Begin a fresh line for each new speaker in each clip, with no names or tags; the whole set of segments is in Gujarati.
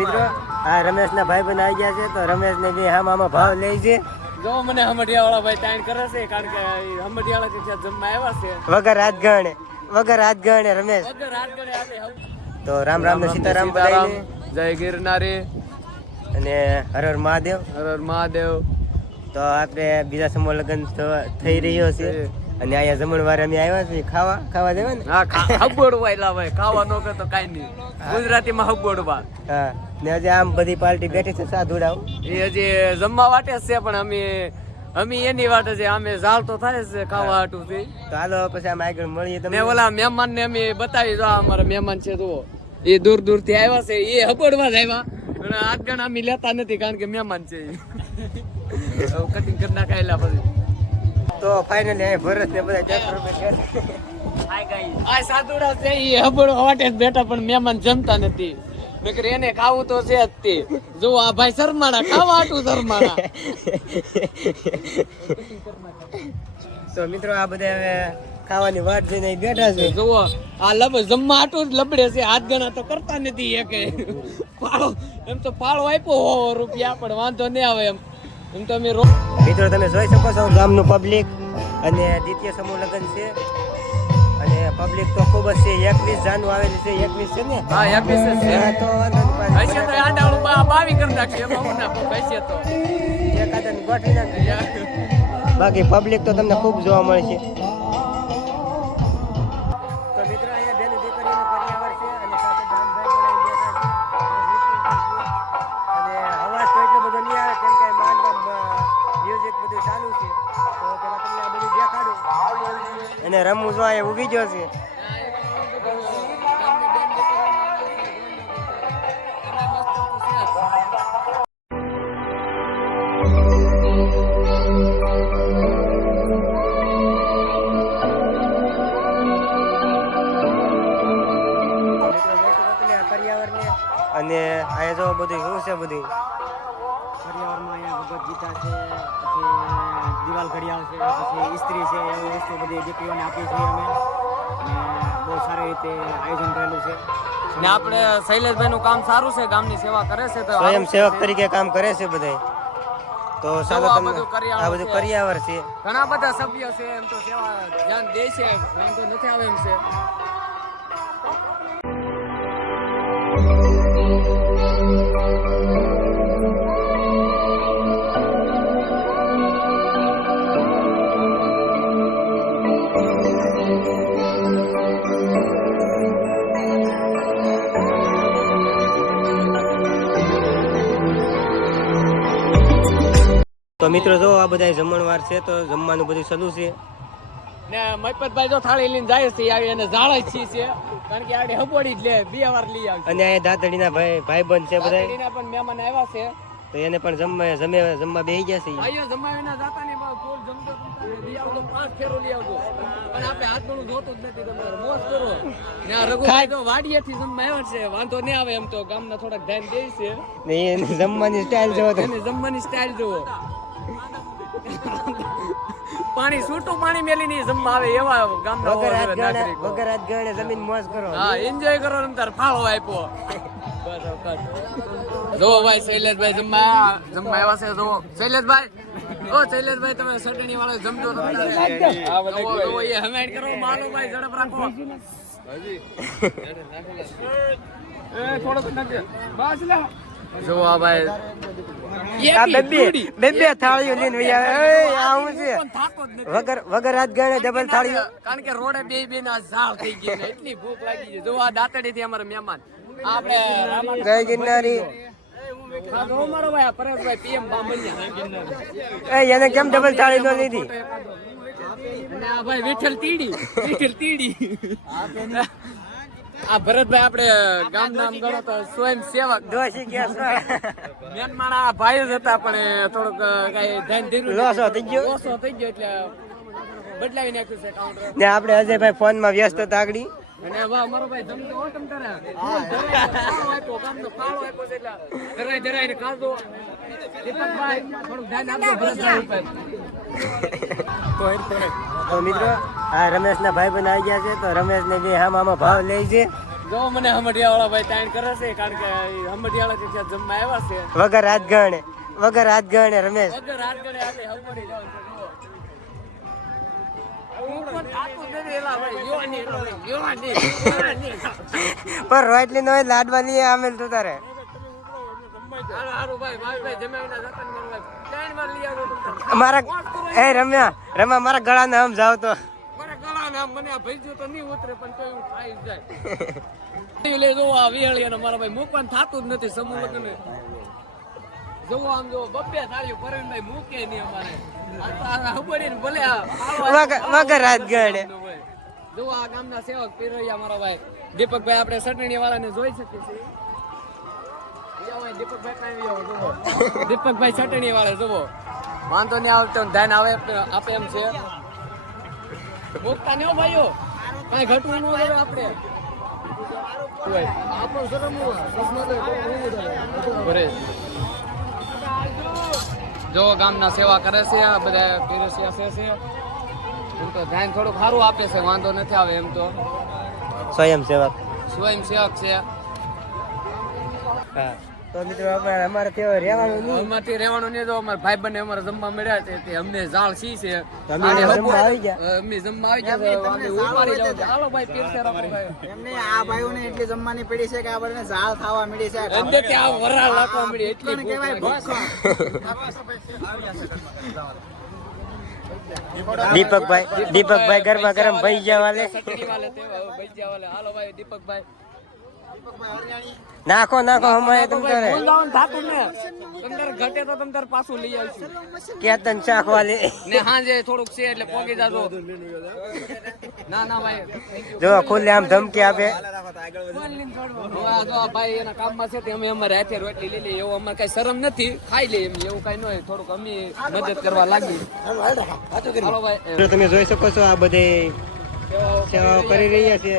મિત્રો આ રમેશ ના ભાઈ બન આવી ગયા છે તો રમેશ ને બે હામ આમાં ભાવ લે છે.
જો મને હમડિયા વાળા ભાઈ ટાઈમ કરે છે કારણ કે હમડિયા વાળા કે જમવા આવ્યા છે.
વગર હાથ ગણે વગર હાથ ગણે રમેશ.
વગર હાથ ગણે
તો રામ રામ ને સીતારામ
સીતારામ. જય ગિરનારી.
અને હર હર મહાદેવ.
હર હર મહાદેવ.
તો આપણે બીજા સમૂહ લગ્ન થઈ રહ્યો છે. અને અહીંયા જમણવાર અમે આવ્યા છીએ ખાવા ખાવા દેવા ને?
હા હબોડવા એલા ભાઈ ખાવા નો કે તો કાઈ નહીં. ગુજરાતીમાં હબોડવા.
હા. ને હજી આમ બધી પાર્ટી બેઠી છે સાધુડાઓ.
એ હજી જમવા વાટે છે પણ અમે અમે એની વાટે છે અમે ઝાલ તો થાય છે ખાવા હાટું થી.
તો હાલો પછી આમ આગળ મળીએ તમને.
ઓલા મહેમાન ને અમે બતાવી દો અમારા મહેમાન છે જુઓ. એ દૂર દૂરથી આવ્યા છે એ હબોડવા જ આવ્યા. અને આજ ગણ અમે લેતા નથી કારણ કે મહેમાન છે કટિંગ કરી નાખાયેલા પછી.
તો ફાઇનલી અહીં ભરત ને બધા ચાર રૂપિયા
આ છે એ હબોડવા વાટે જ બેઠા પણ મહેમાન જમતા નથી. નકર એને ખાવું તો છે જ તે. જો આ ભાઈ શરમાડા ખાવા હાટું શરમાડા
તો મિત્રો આ બધા હવે ખાવાની વાત જોઈને બેઠા છે.
જુઓ આ લબ જમવા હાટું જ લબડે છે. હાથ ગણા તો કરતા નથી એક પાળો એમ તો પાળો આપ્યો હો રૂપિયા પણ વાંધો નહીં આવે એમ. એમ તો અમે રો
મિત્રો તમે જોઈ શકો છો ગામનું પબ્લિક અને દ્વિતીય સમૂહ લગ્ન છે. અને પબ્લિક તો ખૂબ જ છે. એકવીસ જાનું આવેલી છે. એકવીસ છે ને?
હા એકવીસ છે.
તો વાંધો નહીં
તો આંડાળું બા બાવી કરી નાખશે. એમાં હું નાખું હશે તો.
એકાદને ગોઠવી નાખજો. બાકી પબ્લિક તો તમને ખૂબ જોવા મળશે તો અને રમવું જો અહીંયા ઉગી ગયો છે. અને અહીંયા જો બધું શું છે બધું? પર્યાવરણમાં અહીંયા ભગવદ ગીતા છે પછી દિવાલ ઘડિયાળ છે પછી ઇસ્ત્રી છે એવી વસ્તુ બધી દીકરીઓને આપી છીએ અમે. અને બહુ સારી રીતે આયોજન કરેલું છે.
ને આપણે શૈલેષભાઈ નું કામ સારું છે ગામની સેવા કરે છે તો
સ્વયં સેવક તરીકે કામ કરે છે બધા તો
સાદો
તમને
બધું કરિયાવર
આ બધું
છે.
કરિયાવર છે.
ઘણા બધા સભ્યો છે એમ તો સેવા ધ્યાન દે છે એમ તો નથી આવે એમ છે.
તો મિત્રો જો આ બધા જમણવાર છે તો જમવાનું બધું સલું છે.
ને મહિપતભાઈ જો થાળી લઈને જાય છે આવી અને ઝાડ છી છે. કારણ કે આડે હબોડી જ લે બે વાર લઈ આવશે.
અને અહીંયા દાતડીના ભાઈ ભાઈબંધ છે બધા
કાકડીના પણ મહેમાન આવ્યા છે.
તો એને પણ જમવા જમે જમવા બેહી ગયા છે. આયો
જમવા એના જાતા ને ફૂલ જમતો લઈ આવતો પાંચ ફેરો લઈ આવતો અને આપણે હાથ ગણું જોતું જ નથી તમારે મોજ કરો. ને આ રઘુભાઈ તો વાડીએથી જમવા આવ્યા છે વાંધો નહીં આવે એમ તો ગામના થોડાક ધ્યાન દે છે.
ને જમવાની સ્ટાઇલ જોવો તો.
જમવાની સ્ટાઇલ જુઓ પાણી છૂટું પાણી મેલી નહીં જમવા આવે એવા ગામના
વગર હાથ ગણે વગર હાથ ગણે જમીન મોજ કરો.
હા એન્જોય કરો ને તાર ફાળો આપ્યો. જો ભાઈ શૈલેષભાઈ જમવા જમવા આવ્યા છે જો શૈલેષભાઈ ઓ શૈલેષભાઈ તમે ચટણી વાળો જમજો તમે. જુઓ, જુઓ, એ હમેડ કરો માલો ભાઈ ઝડપ રાખો. એ થોડોક નાખજે. બસ લે. જો આ ભાઈ.
આ બેબે બેબે થાળીઓ લઈને વહી આવે. આ શું છે.
પણ થાકો જ નથી.
વગર વગર હાથ ગણે ડબલ થાળીઓ.
કારણ કે રોડે બે બે ના ઝાડ થઈ ગયા એટલી ભૂખ લાગી છે. જો આ દાતડી થી અમારા મહેમાન. આપણે
જય ગિરનારી. એને કેમ ડબલ થાળી નો લીધી?
અને આ ભાઈ વિઠ્ઠલ તીડી વિઠ્ઠલ તીડી. આ ભરતભાઈ આપણે ગામ નામ ગણો તો સ્વયં સેવક.
દોશી ગયા છો.
મેન આ ભાઈ જ હતા પણ થોડુંક કઈ ધ્યાન ધીરું
લોસો થઈ ગયો.
ઓછો થઈ ગયો એટલે બદલાવી નાખ્યું છે કાઉન્ટર
ને આપણે અજયભાઈ ફોનમાં વ્યસ્ત હતા આગળ.
અને વાહ મારો ભાઈ જમતો હો તમ તારે. ફાળો આપ્યો ગામનો ફાળો આપ્યો છે એટલે ધરાય ધરાય કાઢો. દીપકભાઈ થોડું ધ્યાન આપજો ભરતભાઈ ઉપર.
તો મિત્રો આ રમેશ ના ભાઈ બન આવી ગયા છે તો રમેશ ને બે હામ આમાં ભાવ લે છે.
જો મને હમડિયા વાળા ભાઈ તાણ કરે છે કારણ કે હમડિયા વાળા ત્યાં જમવા આવ્યા છે.
વગર હાથ ગણે વગર હાથ ગણે રમેશ.
વગર હાથ ગણે હાથે હમડી પણ જ
રોટલી નો લાડવા લઈએ આમેલ તું તારે.
મારા
એ રમ્યા રમ્યા મારા ગળાને આમ જાવ તો.
આમ મને આ ભેજ્યું તો નહીં ઉતરે પણ તોય હું ખાઈ જાય. લે જો આ વિહળી અને મારા ભાઈ મૂકવાનું થાતું જ નથી સમૂહ લગ્ન જોવો આમ જો બબ્બે થાળીઓ પરવીનભાઈ મૂકે નહીં અમારે. આ તો આ હબડીને ભલે આ આવો
વગર વગર હાથ ગણે
જો આ ગામના સેવક પીરૈયા મારા ભાઈ. દીપકભાઈ આપણે ચટણી વાળાને જોઈ શકીએ છીએ. દીપકભાઈ ચટણી વાળા જુઓ. વાંધો નહીં આવતો ધ્યાન આવે આપે એમ છે. મૂકતા નહીં ભાઈઓ. કાંઈ ઘટવું ન હોય આપણે. આપણો શરમ ન. ભરે. જો ગામના સેવા કરે છે આ બધા પીરસિયા છે છે. એમ તો ધ્યાન થોડુંક સારું આપે છે વાંધો નથી આવે એમ તો.
સ્વયં સેવક
સ્વયં સેવક છે.
હા. તો મિત્રો અમારે અમારે રહેવાનું નહીં
અમારથી રહેવાનું નહીં તો અમારા ભાઈ બંને અમારે જમવા મળ્યા છે તે અમને જાળ સી છે
તમે જમવા આવી ગયા?
અમે જમવા આવી ગયા છે. ઉપાડી જાઓ છો. ભાઈ પીરસે રાખો ભાઈ
એમને આ ભાઈઓને એટલી જમવાની પડી છે કે આ બધાને ખાવા મળી છે
અંદરથી આ વરાળ નાખવા મળી એટલી
કહેવાય
ભૂખ
દીપકભાઈ દીપકભાઈ ગરમા ગરમ ભાઈ ગયા વાલે
ચટણી વાલે તે વાલે હાલો ભાઈ દીપકભાઈ
નાખો નાખો અમારે તમ તારે
ભૂલ થાતું ને. તમ ઘટે તો તમ તારે પાછું લઈ આવશું
કે તન ચાખ વાલે
ને હાજે થોડુંક છે એટલે પોગી જાજો. ના ના ભાઈ.
જો ખુલ્લે આમ ધમકી આપે.
જો ભાઈ એના કામમાં છે તે અમે અમારે હાથે રોટલી લઈ લઈએ. એવું અમારે કઈ શરમ નથી. ખાઈ લઈએ એમ. એવું કઈ ન હોય. થોડુંક અમે મદદ કરવા લાગી હાલો
તમે જોઈ શકો છો આ બધે સેવાઓ કરી રહ્યા છે.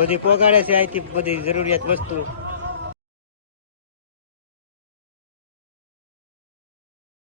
બધી પોગાડે છે અહીંથી બધી જરૂરિયાત વસ્તુ.